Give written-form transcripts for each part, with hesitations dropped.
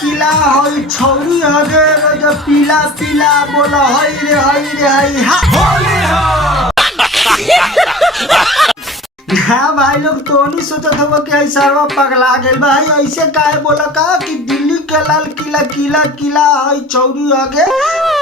किला होई छौरी हगे रोज पीला पीला बोला हई रे हई होली हो। हाँ भाई लोग तो नहीं सोचत हो कि ऐसा पगला गेल भाई ऐसे काहे बोला का कि दिल्ली के लाल किला किला किला है चौरी आगे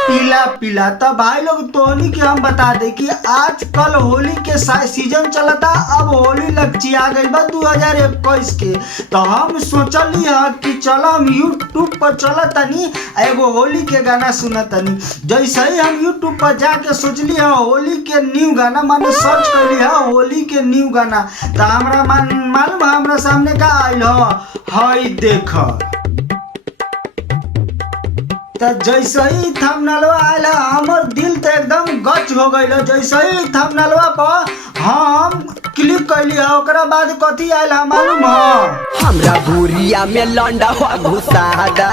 पीला पीला। तो भाई लोग तोनी के हम बता दे कि आजकल होली के सीजन चलता। अब होली लग आ गई बा 2021 के। तो हम सोचली है कि चलो हम यूट्यूब पर चल तनी एगो होली के गाना सुन तनी। जैसे ही हम यूट्यूब पर जाके सोचली है होली के न्यू गाना माने सर्च कर है होली के न्यू गाना। तो हमरा मालूम हमरा सामने का आइल हई देख। तो जैसे ही थंबनेलवा आइल हमर दिल तो एकदम गच हो गइल। जैसे ही थंबनेलवा पर हम क्लिक कैली ओकरा बाद कथी आइल मालूम है हमरा बुरिया में लंडा हुआ घुसादा।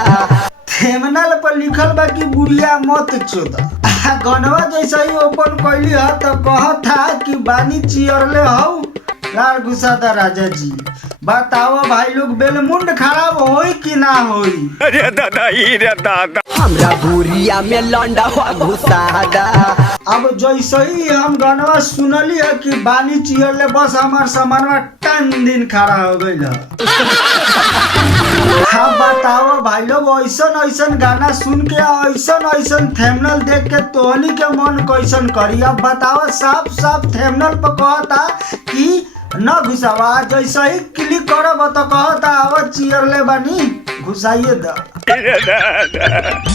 थंबनेल पर लिखल बा कि बुढ़िया मत चोदा। गनवा जैसे ही ओपन कैली तो कहता कि बानी चियरले हऊ लाल घुसादा राजा जी। बताओ भाई लोग बेलमुंड खराब होई कि ना होई। अरे दादा ही रे दादा हमरा बुरिया में लंडा हुआ घुसादा। अब जैसे ही हम गाना सुनली है कि बानी चियरले बस हमार सामानवा टन दिन खड़ा हो गइल। हाँ बताओ भाई लोग ऐसन ऐसन गाना सुन के ऐसन ऐसन थंबनेल देख के तोहनी के मन कैसन करी। अब बताओ साफ साफ थंबनेल पर कहता कि न घुसावा। जैसे ही क्लिक करब तो कहता आवाज चियरले बानी घुसाइए द।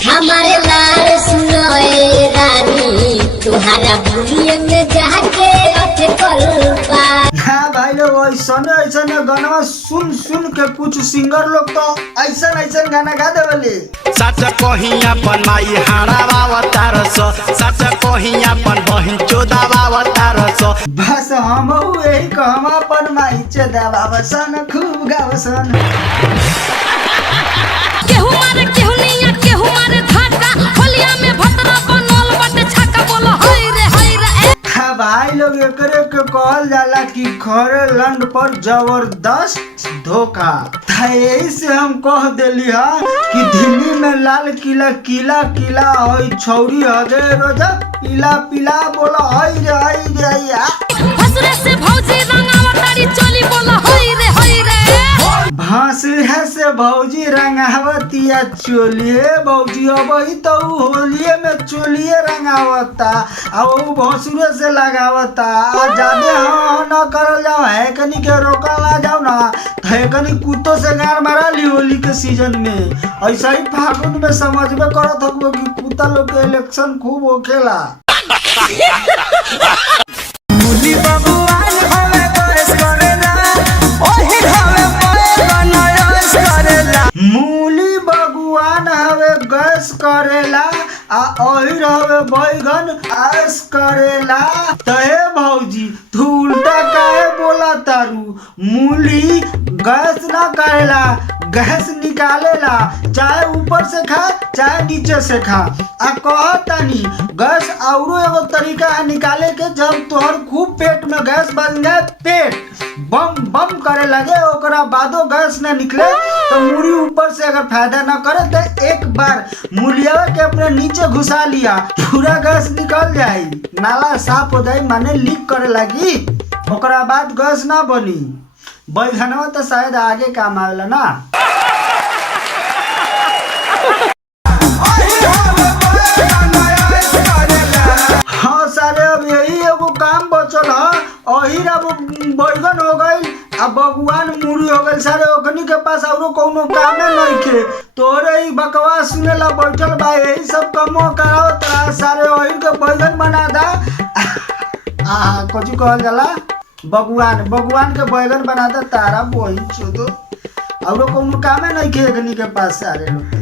हमारे लाल सुनोए रानी तुम्हारा बुढ़िया में जाके अटकल बा। हाँ भाई लोग ऐसन ऐसन गाना सुन सुन के कुछ सिंगर लोग तो ऐसन ऐसन गाना गा देवले। सच कहिया अपन माई हारावा तारस सच कहिया अपन बहिन चोदावा तारस। बस हम यही कहम अपन माई चोदावा बसन खूब गावसन। केहू मारे केहू नैया केहू मारे धाका होलिया में भतरा बनल बटे छक्का बोलो हई रे हाँ भाई लोग एकरे के कहल जाला कि खरे लंड पर जबरदस्त धोखा। यही से हम कह देली है कि दिल्ली में लाल किला किला किला होई छौरी हगे रोजा पीला पीला बोला हई रे भसुरे से भौजी रंगावतारी चोली बोलो हई रे भसुरे से भौजी रंगावतिया चोलिए भौजी अब तो होलिये में चोलिए रंगावता और भसुरे से लगावता। जादे हाँ न करल जाओ है कनी के रोकल ना जाओ ना है कनी कुत्तों से गार मारा ली होली के सीजन में। ऐसा ही फागुन में समझ में करत हो कि कुत्ता लोग के इलेक्शन खूब होखेला। मुली बबुआन हवे गैस करेला ओही हवे बैगन यस करेला। मूली बबुआन हवे गैस करेला आ ओही हवे बैगन यस करेला। तहे भौजी तू उल्टा काहे बोला तारू। मूली गैस ना करेला गैस निकालेला चाहे ऊपर से खा चाहे नीचे से खा। आ कहतानी गैस औरो एगो तरीका है निकाले के जब तोहर खूब पेट में गैस बन जाए पेट बम बम करे लगे ओकरा बादो गैस ना निकले तो मूली ऊपर से अगर फायदा ना करे तो एक बार मूलिया के अपने नीचे घुसा लिया पूरा गैस निकल जाए नाला साफ हो जाए माने लीक करे लगी ओकरा बाद गैस ना बनी। बैगनवा तो शायद आगे काम आवेला ना। हाँ सारे अब यही एगो काम बचल है अहिर अब बैगन हो गई अब बबुआन मूरी हो गई सारे ओखनी के पास औरो कोनो कामे नहीं के तोरे ही बकवास सुने ला बैठल बा यही सब कमो कराओ तरा सारे अहिर के बैगन बना दा। कुछ कहल जाला बबुआन के बैगन बना दा तारा वही चोदो औरो कोनो कामे नहीं के ओखनी के पास सारे लोग।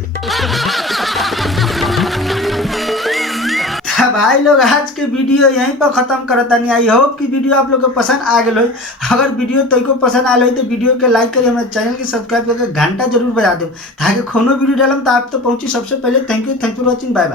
भाई लोग आज के वीडियो यहीं पर खत्म करता नहीं। आई होप कि वीडियो आप लोग को पसंद आ गए हो। अगर वीडियो तुमको पसंद आ तो वीडियो के लाइक करिए हमारे चैनल के सब्सक्राइब करके घंटा जरूर बजा दो ताकि कोनो वीडियो डालम तो आप तो पहुंची सबसे पहले। Thank you for watching bye by.